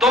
2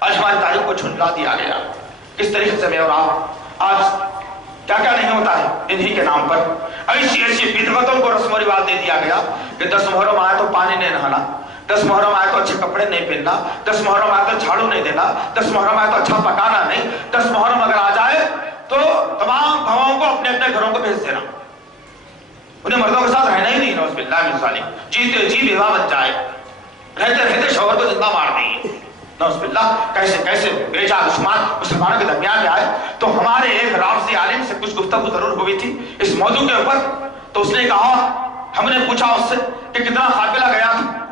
آج ہماری تاریخ کو جھنجلا دیا گیا. کس طریقے سے میں اور آپ آج کیا کیا نہیں ہوتا ہے انہی کے نام پر. ایسی ایسی بدعتوں کو رسم و رواج دے دیا گیا کہ 10 محرم آیا تو پانی نہیں نہانا, 10 محرم آیا تو اچھے کپڑے نہیں پہننا, 10 محرم آیا تو جھاڑو نہیں دینا, 10 محرم آیا تو اچھا پکانا نہیں, 10 محرم اگر آ جائے تو تمام بھاؤں کو اپنے اپنے گھروں کو بھیج دینا, انہیں مردوں کے ساتھ رہنا ہی نہیں. نعوذ باللہ من ذالک. جیتے جی بیوہ بن جائے, رہتے رہتے شوہر کو زندہ مار دیں. نعوذ باللہ. کیسے کیسے بے جا دشمن مسلمانوں کے درمیان میں آئے. تو ہمارے ایک رافضی عالم سے کچھ گفتگو ضرور ہوئی تھی اس موضوع کے اوپر. تو اس نے کہا, ہم نے پوچھا اس سے کہ کتنا قافلہ گیا تھا,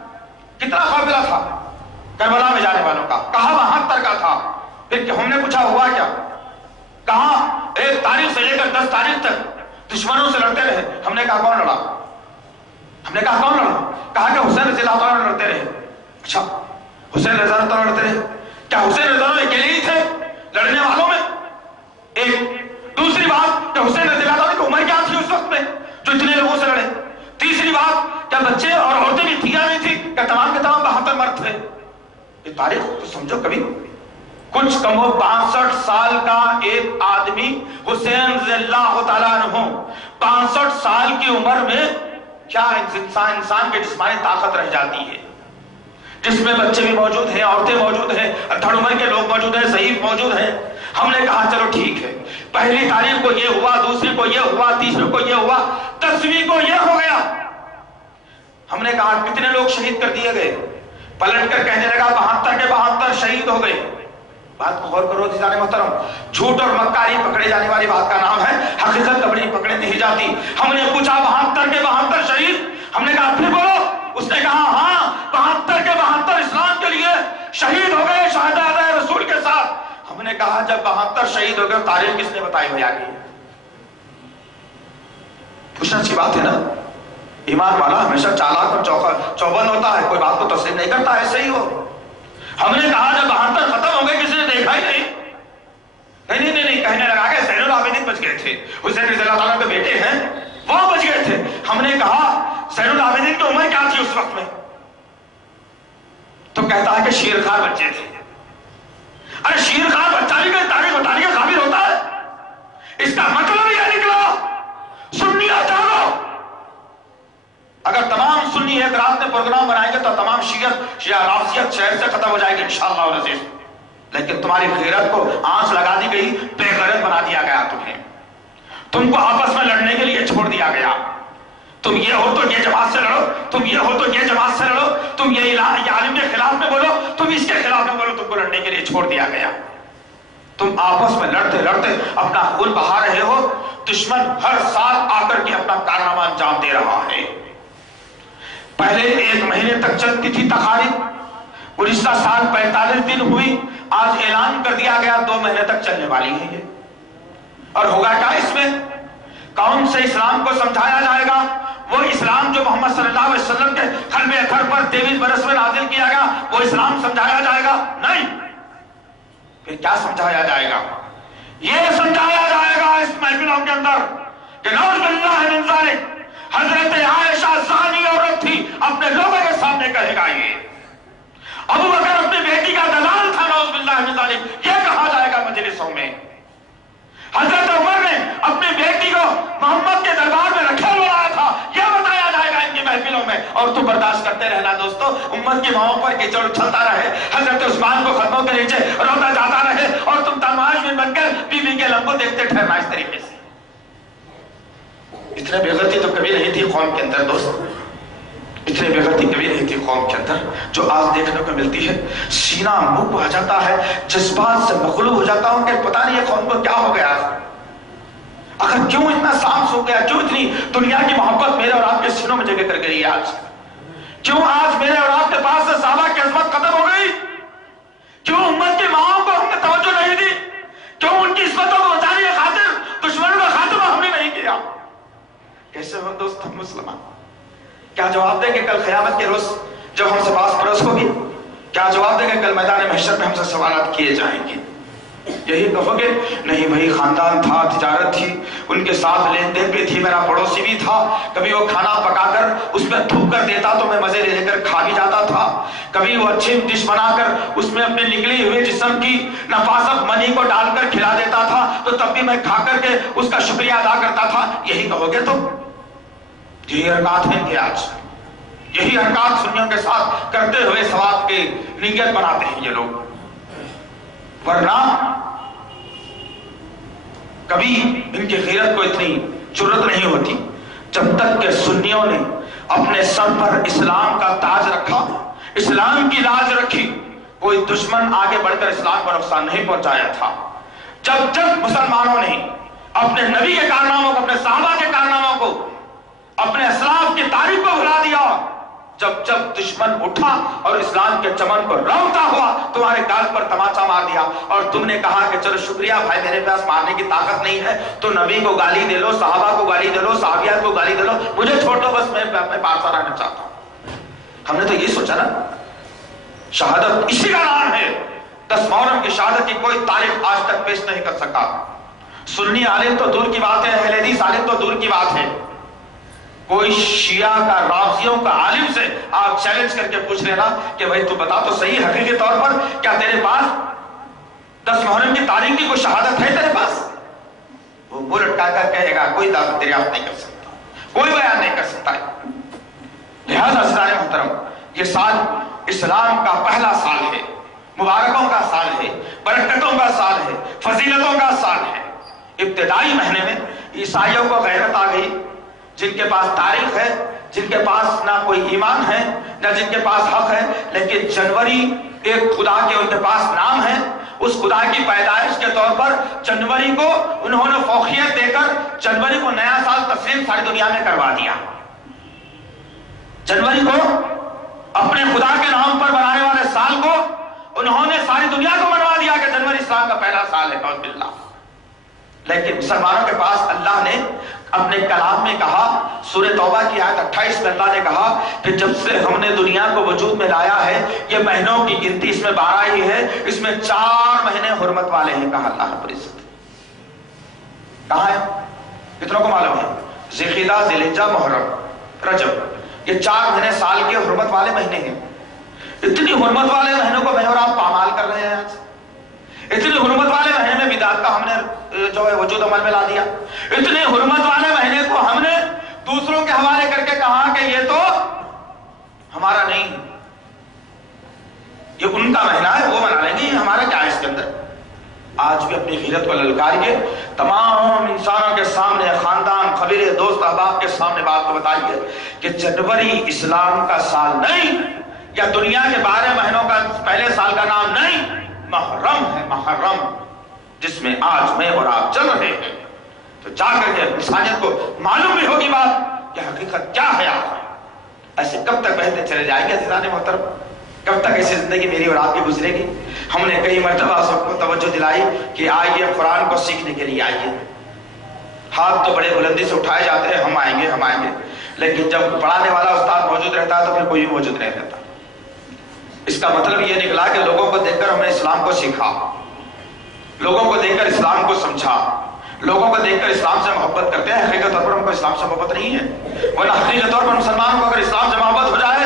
کتنا قافلہ تھا کربلا میں جانے والوں کا. کہا 72 کا تھا. پھر ہم نے پوچھا ہوا کیا؟ کہا 1 تاریخ سے لے کر 10 تاریخ تک دشمنوں سے لڑتے رہے. ہم نے کہا کون لڑا؟ ہم نے کہا کون لڑا؟ کہا کہ حسین رضی اللہ عنہ لڑتے رہے. اچھا, حسین رضی اللہ عنہ لڑتے رہے. کیا حسین رضی اللہ عنہ اکیلے ہی تھے لڑنے والوں میں؟ ایک. دوسری بات کہ حسین رضی اللہ عنہ کی عمر کیا تھی اس وقت میں جو اتنے لوگوں سے لڑے؟ تیسری بات کیا بچے اور عورتیں بھی تھی یا نہیں تھی؟ کیا تمام کے تمام 72 مرد تھے؟ یہ تاریخ تو سمجھو کبھی. کچھ کم و 62 سال کا ایک آدمی حسین رضی اللہ تعالیٰ عنہ 65 سال کی عمر میں کیا انسان کے جسمانی طاقت رہ جاتی ہے, جس میں بچے بھی موجود ہیں, عورتیں موجود ہیں, ادھڑ عمر کے لوگ موجود ہیں, ضعیف موجود ہیں. ہم نے کہا چلو ٹھیک ہے, پہلی تاریخ کو یہ ہوا, دوسری کو یہ ہوا, تیسری کو یہ ہوا, 10ویں کو یہ ہو گیا. ہم نے کہا کتنے لوگ شہید کر دیے گئے؟ پلٹ کر کہنے لگا 72 کے 72 شہید ہو گئے. بات کو غور کرو عزیزان محترم, جھوٹ اور مکاری پکڑے جانے والی بات کا نام ہے, حقیقت کبھی پکڑے نہیں جاتی. ہم نے پوچھا 72 کے 72 شہید؟ ہم نے کہا پھر بولو. اس نے کہا ہاں 72 کے 72 اسلام کے لیے شہید ہو گئے شہداء رسول کے ساتھ. ہم نے کہا جب 72 شہید ہو گئے تاریخ کس نے بتائی ہو آگے؟ پوچھنا اچھی بات ہے نا. ایمان والا ہمیشہ چالاک اور چوبند ہوتا ہے, کوئی بات کو تسلیم نہیں کرتا, ایسے ہی ہو. ہم نے کہا جب 72 ختم ہو گئے کسی نے دیکھا ہی نہیں. نہیں کہنے لگا کہ زین العابدین بچ گئے تھے, حسین رضی اللہ تعالیٰ کے بیٹے ہیں وہ بچ گئے تھے. ہم نے کہا زین العابدین کی عمر کیا تھی اس وقت میں؟ تو کہتا ہے کہ شیر خان بچے تھے. ارے شیر خان بچہ بھی کوئی تاریخ بتانے کا قابل ہوتا ہے؟ اس کا مطلب یہ نکلا سنی ہٹاؤ. اگر تمام سنی ایک رات میں پروگرام بنائیں گے تو تمام شیعہ رافضیت شہر سے ختم ہو جائے گی انشاءاللہ العزیز. لیکن تمہاری غیرت کو آنچ لگا دی گئی, بے غیرت بنا دیا گیا تمہیں. تم کو آپس میں لڑنے کے لیے چھوڑ دیا گیا. تم یہ ہو تو یہ جماعت سے لڑو, تم یہ ہو تو یہ جماعت سے لڑو, تم یہ عالم کے خلاف میں بولو, تم اس کے خلاف میں بولو. تم کو لڑنے کے لیے چھوڑ دیا گیا. تم آپس میں لڑتے لڑتے اپنا خون بہا رہے ہو. دشمن ہر سال آ کر کے اپنا کارنامہ انجام دے رہا ہے. پہلے 1 مہینے تک چلتی تھی تقاریب, گزشتہ سال 45 دن ہوئی, آج اعلان کر دیا گیا 2 مہینے تک چلنے والی ہے یہ. اور ہوگا کیا اس میں؟ کون سے اسلام کو سمجھایا جائے گا؟ وہ اسلام جو محمد صلی اللہ علیہ وسلم کے قلب اطہر پر 23 برس میں نازل کیا گیا, وہ اسلام سمجھایا جائے گا؟ نہیں. پھر کیا سمجھایا جائے گا؟ یہ سمجھایا جائے گا اس محفلوں کے اندر کہ نعوذ باللہ من ذالک حضرت عائشہ زانی عورت تھی, اپنے لوگوں کے سامنے کہے گا یہ. ابو بکر اپنی بیٹی کا دلال تھا, نعوذ باللہ من ذالک یہ کہا جائے گا مجلسوں میں. حضرت عمر نے اپنی بیٹی کو محمد کے دربار میں رکھے ہوا تھا, یہ بتایا جائے گا ان کی محفلوں میں. اور تو برداشت کرتے رہنا دوستو, امت کی ماؤں پر کیچڑ اچھلتا رہے. حضرت عثمان کو قدموں کے نیچے روتا جاتا رہے اور تم تماش میں بن کر بیوی کے لمبو دیکھتے ٹھہرنا اس طریقے سے. اتنے بے غیرتی تو کبھی نہیں تھی قوم کے اندر دوست, اتنے بے غیرتی کبھی نہیں تھی قوم کے اندر جو آج دیکھنے کو ملتی ہے. سینہ منہ آ جاتا ہے, جذبات سے مغلوب ہو جاتا ہوں کہ پتہ نہیں یہ قوم کو کیا ہو گیا, آخر کیوں اتنا سانس ہو گیا, کیوں اتنی دنیا کی محبت میرے اور آپ کے سینوں میں جگہ کر گئی آج, کیوں آج میرے اور آپ کے پاس سے صحابہ کی عظمت ختم ہو گئی, کیوں امت کی ماؤں کو ہم نے توجہ نہیں دی, کیوں ان کی عصمتوں کو بچانے کی خاطر دشمنوں کا خاتمہ ہم نے نہیں کیا. کیسے ہم دوست ہم مسلمان کیا جواب دیں گے کل قیامت کے روز جب ہم سے پاس پرس ہوگی؟ کیا جواب دیں گے کل میدان محشر میں ہم سے سوالات کیے جائیں گے؟ یہی کہوگے؟ نہیں بھائی، خاندان تھا، تجارت تھی، ان کے ساتھ لین دین بھی تھی، میرا پڑوسی بھی تھا، کبھی وہ کھانا پکا کر اس میں تھوک کر دیتا تو میں مزے لے کر کھا بھی جاتا تھا، کبھی وہ اچھی ڈش بنا کر اس میں اپنے نکلی ہوئے جسم کی نفاست منی کو ڈال کر کھلا دیتا تھا تو تب بھی میں کھا کر کے اس کا شکریہ ادا کرتا تھا. یہی کہوگے تم؟ یہی حرکات ہیں کہ آج یہی حرکات سنیوں کے ساتھ کرتے ہوئے ثواب کی نیت بناتے ہیں یہ لوگ. ورنہ کبھی ان کی غیرت کو اتنی جرت نہیں ہوتی جب تک کہ سنیوں نے اپنے سر پر اسلام کا تاج رکھا، اسلام کی لاج رکھی، کوئی دشمن آگے بڑھ کر اسلام کو نقصان نہیں پہنچایا تھا. جب مسلمانوں نے اپنے نبی کے کارناموں کو، اپنے صحابہ کے کارناموں کو، اپنے اسلاف کی تاریخ کو بھلا دیا، جب دشمن اٹھا اور اسلام کے چمن کو رونتا ہوا تمہارے گال پر تماچا مار دیا اور تم نے کہا کہ چلو شکریہ بھائی، میرے پاس مارنے کی طاقت نہیں ہے تو نبی کو گالی دے لو، صحابہ کو گالی دے لو، صحابیات کو گالی دے لو، مجھے چھوڑ دو، بس میں پارسا رہنا چاہتا ہوں. ہم نے تو یہ سوچا نا، شہادت اسی کا نام ہے. 10 محرم کی شہادت کی کوئی تاریخ آج تک پیش نہیں کر سکا. سنی عالم تو دور کی بات ہے، اہل حدیث عالم تو دور کی بات ہے، کوئی شیعہ کا، رافضیوں کا عالم سے آپ چیلنج کر کے پوچھ لینا کہ بھائی تو بتا تو صحیح حقیقی طور پر کیا تیرے پاس 10 محرم کی تاریخ کی کوئی شہادت ہے تیرے پاس؟ وہ منہ لٹکا کر کہے گا کوئی دعوت دریافت نہیں کر سکتا، کوئی بیان نہیں کر سکتا. لہذا عزیزان محترم، یہ سال اسلام کا پہلا سال ہے، مبارکوں کا سال ہے، برکتوں کا سال ہے، فضیلتوں کا سال ہے. ابتدائی مہینے میں عیسائیوں کو غیرت آ گئی، جن کے پاس تاریخ ہے، جن کے پاس نہ کوئی ایمان ہے نہ جن کے پاس حق ہے، لیکن جنوری ایک خدا کے ان کے پاس نام ہے، اس خدا کی پیدائش کے طور پر جنوری کو انہوں نے فوقیت دے کر جنوری کو نیا سال تسلیم ساری دنیا میں کروا دیا. جنوری کو اپنے خدا کے نام پر بنانے والے سال کو انہوں نے ساری دنیا کو منوا دیا کہ جنوری اسلام کا پہلا سال ہے. قول باللہ. لیکن مسلمانوں کے پاس اللہ نے اپنے کلام میں کہا، سورہ توبہ کی آیت 28 میں اللہ نے کہا کہ جب سے ہم نے دنیا کو وجود میں لایا ہے، یہ مہینوں کی گنتی اس میں 12 ہی ہے، اس میں 4 مہینے حرمت والے ہیں. کہا اللہ رب العزت. کہاں ہے؟ کتنوں کو معلوم ہے؟ ذی-القعدہ، ذی-الحجہ، محرم، رجب، یہ 4 مہینے سال کے حرمت والے مہینے ہیں. اتنی حرمت والے مہینوں کو میں اور آپ پامال کر رہے ہیں. آج اتنی حرمت والے مہینے میں بدعت کا ہم نے جو ہے وجود عمل میں لا دیا. اتنے حرمت والے مہینے کو ہم نے دوسروں کے حوالے کر کے کہا کہ یہ تو ہمارا نہیں، یہ ان کا مہینہ ہے، وہ منا لیں گے، یہ ہمارا کیا ہے اس کے اندر. آج بھی اپنی غیرت کو للکاریے، تمام انسانوں کے سامنے، خاندان، قبیلے، دوست، احباب کے سامنے بات کو بتائیے کہ جنوری اسلام کا سال نہیں، یا دنیا کے 12 مہینوں کا پہلے سال کا نام نہیں، محرم ہے. محرم جس میں آج میں اور آپ چل رہے ہیں. تو جا کر کے انسانیت کو معلوم بھی ہوگی بات کہ حقیقت کیا ہے. آپ ایسے کب تک بہتے چلے جائیں گے عزیزان محترم؟ کب تک ایسی زندگی میری اور آپ کی گزرے گی؟ ہم نے کئی مرتبہ سب کو توجہ دلائی کہ آئیے قرآن کو سیکھنے کے لیے آئیے. ہاتھ تو بڑے بلندی سے اٹھائے جاتے ہیں، ہم آئیں گے ہم آئیں گے، لیکن جب پڑھانے والا استاد موجود رہتا ہے تو پھر کوئی بھی موجود نہیں رہتا. اس کا مطلب یہ نکلا کہ لوگوں کو دیکھ کر ہم نے اسلام کو سیکھا، لوگوں کو دیکھ کر اسلام کو سمجھا، لوگوں کو دیکھ کر اسلام سے محبت کرتے ہیں. حقیقت طور پر ہم کو اسلام سے محبت نہیں ہے، ورنہ حقیقت طور پر مسلمان کو اگر اسلام سے محبت ہو جائے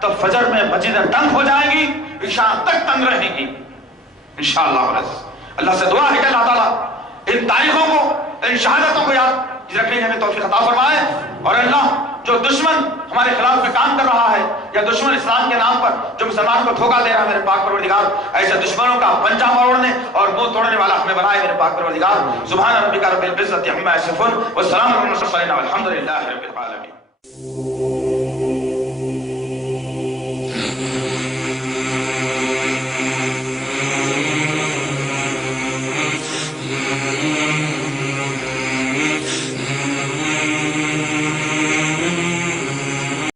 تو فجر میں مسجدیں تنگ ہو جائیں گی، عشاء تک تنگ رہیں گی انشاءاللہ. اللہ سے دعا ہے کہ اللہ تعالیٰ ان تاریخوں کو، ان شہادتوں کو یاد رکھنے کی ہمیں توفیق عطا فرمائے. اور اللہ جو دشمن ہمارے خلاف میں کام کر رہا ہے، یا دشمن اسلام کے نام پر جو مسلمان کو دھوکہ دے رہا ہے، میرے پاک پروردگار ایسے دشمنوں کا پنجہ موڑنے اور منہ توڑنے والا ہمیں بنائے میرے پاک پروردگار. سبحان ربک رب العزت عما یصفون والسلام علی المرسلین والحمد للہ رب العالمین.